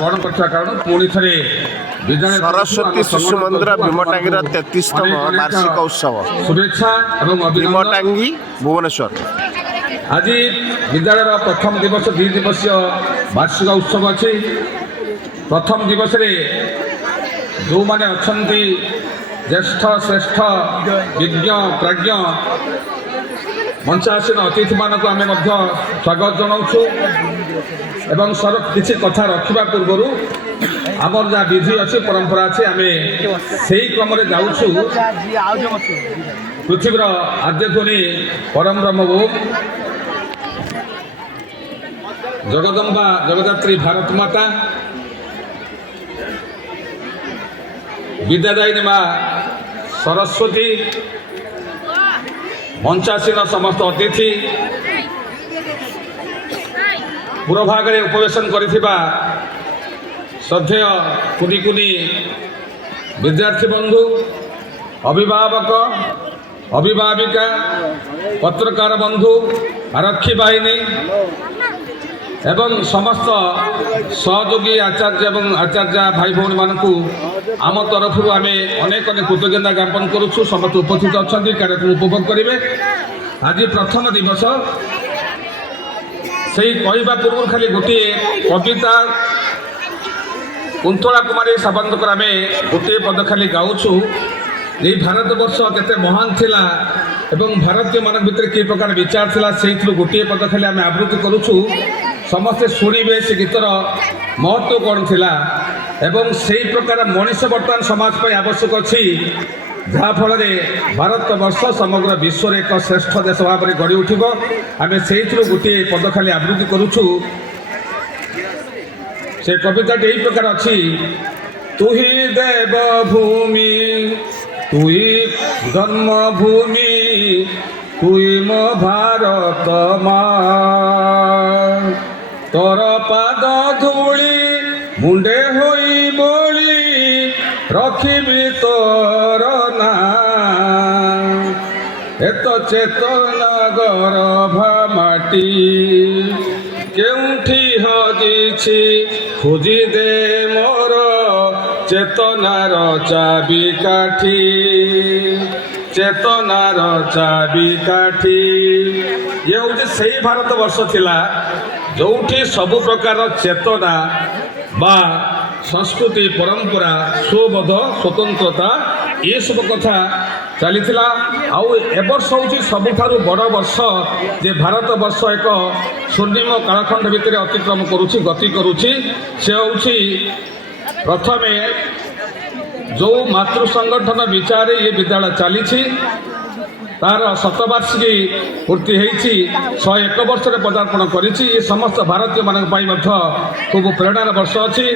ଗ୍ରହଣ କରିଥିବା କାରଣ ପୁଣି ଥରେ ସରସ୍ୱତୀ ଶିଶୁ ମନ୍ଦିର ଭୀମଟାଙ୍ଗିର 33ତମ ବାର୍ଷିକ ଉତ୍ସବ শুভেচ্ছা এবং অভিনন্দন। ଭୀମଟାଙ୍ଗି ଭୁବନେଶ୍ୱର। ଆଜି ବିଦ୍ୟାଳୟର ପ୍ରଥମ ଦିବସ 2 ଦିବସୀୟ ବାର୍ଷିକ ଉତ୍ସବ ଅଛି। ପ୍ରଥମ ଦିବସରେ ଯେଉଁମାନେ ଅଛନ୍ତି ଜ୍ୟେଷ୍ଠ ଶ୍ରେଷ୍ଠ ବିଜ୍ଞ ପ୍ରାଜ୍ଞ ମଞ୍ଚାସୀନ ଅତିଥିମାନଙ୍କୁ ଆମେ ମଧ୍ୟ ସ୍ୱାଗତ ଜଣାଉଛୁ ଏବଂ କିଛି କଥା ରଖିବା ପୂର୍ବରୁ ଆମର ଯାହା ବିଧି ଅଛି ପରମ୍ପରା ଅଛି ଆମେ ସେହି କ୍ରମରେ ଯାଉଛୁ। ପୃଥିବୀର ଆଦ୍ୟଧ୍ୱନି ପରମ ବ୍ରହ୍ମ ଓମ୍ ଜଗଦମ୍ବା ଜଗଦାତ୍ରୀ ଭାରତ ମାତା ବିଦ୍ୟାଦାୟିନୀ ମା ସରସ୍ୱତୀ ମଞ୍ଚାସୀନ ସମସ୍ତ ଅତିଥି ପୁରଭାଗରେ ଉପବେଶନ କରିଥିବା ଶ୍ରଦ୍ଧେୟ କୁନି କୁନି ବିଦ୍ୟାର୍ଥୀ ବନ୍ଧୁ ଅଭିଭାବକ ଅଭିଭାବିକା ପତ୍ରକାର ବନ୍ଧୁ ଆରକ୍ଷୀ ବାହିନୀ ଏବଂ ସମସ୍ତ ସହଯୋଗୀ ଆଚାର୍ଯ୍ୟ ଏବଂ ଆଚାର୍ଯ୍ୟା ଭାଇ ଭଉଣୀମାନଙ୍କୁ ଆମ ତରଫରୁ ଆମେ ଅନେକ ଅନେକ କୃତଜ୍ଞତା ଜ୍ଞାପନ କରୁଛୁ। ସମସ୍ତେ ଉପସ୍ଥିତ ଅଛନ୍ତି, କାର୍ଯ୍ୟକ୍ରମ ଉପଭୋଗ କରିବେ। ଆଜି ପ୍ରଥମ ଦିବସ, ସେଇ କହିବା ପୂର୍ବରୁ ଖାଲି ଗୋଟିଏ କବିତା କୁନ୍ତଳା କୁମାରୀ ସାବନ୍ତଙ୍କର ଆମେ ଗୋଟିଏ ପଦ ଖାଲି ଗାଉଛୁ। ଏହି ଭାରତବର୍ଷ କେତେ ମହାନ ଥିଲା ଏବଂ ଭାରତୀୟମାନଙ୍କ ଭିତରେ କି ପ୍ରକାର ବିଚାର ଥିଲା, ସେଇଥିରୁ ଗୋଟିଏ ପଦ ଖାଲି ଆମେ ଆବୃତ୍ତି କରୁଛୁ। ସମସ୍ତେ ଶୁଣିବେ ସେ ଗୀତର ମହତ୍ଵ କ'ଣ ଥିଲା ଏବଂ ସେହି ପ୍ରକାର ମଣିଷ ବର୍ତ୍ତମାନ ସମାଜ ପାଇଁ ଆବଶ୍ୟକ ଅଛି, ଯାହାଫଳରେ ଭାରତବର୍ଷ ସମଗ୍ର ବିଶ୍ୱରେ ଏକ ଶ୍ରେଷ୍ଠ ଦେଶ ଭାବରେ ଗଢ଼ି ଉଠିବ। ଆମେ ସେଇଥିରୁ ଗୋଟିଏ ପଦ ଖାଲି ଆବୃତ୍ତି କରୁଛୁ। ସେ କବିତାଟି ଏହି ପ୍ରକାର ଅଛି। ତୁହି ଦେବ ଭୂମି তুই জন্মভূমি তুই মো ভারত মা তোর পাদ ধূলি মুন্ডে হই বলি রখিবি তোর না এত চেতনা গর্ভা মাটি কেউঠি হজিছি খুঁজি দে মোর চেতনার চাবিকাঠি চেতনার চাবিকাঠি। ଇଏ ହେଉଛି ସେଇ ଭାରତବର୍ଷ ଥିଲା ଯେଉଁଠି ସବୁ ପ୍ରକାର ଚେତନା ବା ସଂସ୍କୃତି ପରମ୍ପରା ସ୍ୱବୋଧ ସ୍ୱତନ୍ତ୍ରତା ଏସବୁ କଥା ଚାଲିଥିଲା। ଆଉ ଏ ବର୍ଷ ହେଉଛି ସବୁଠାରୁ ବଡ଼ ବର୍ଷ ଯେ ଭାରତବର୍ଷ ଏକ ସ୍ୱର୍ଣ୍ଣିମ କାଳଖଣ୍ଡ ଭିତରେ ଅତିକ୍ରମ କରୁଛି, ଗତି କରୁଛି। ସେ ହେଉଛି ପ୍ରଥମେ ଯେଉଁ ମାତୃ ସଂଗଠନ ବିଚାରରେ ଏ ବିଦ୍ୟାଳୟ ଚାଲିଛି ତାର ଶତବାର୍ଷିକୀ ପୂର୍ତ୍ତି ହେଇଛି, 101 ବର୍ଷରେ ପଦାର୍ପଣ କରିଛି। ଏ ସମସ୍ତ ଭାରତୀୟମାନଙ୍କ ପାଇଁ ମଧ୍ୟ ଖୁବ୍ ପ୍ରେରଣାର ବର୍ଷ ଅଛି।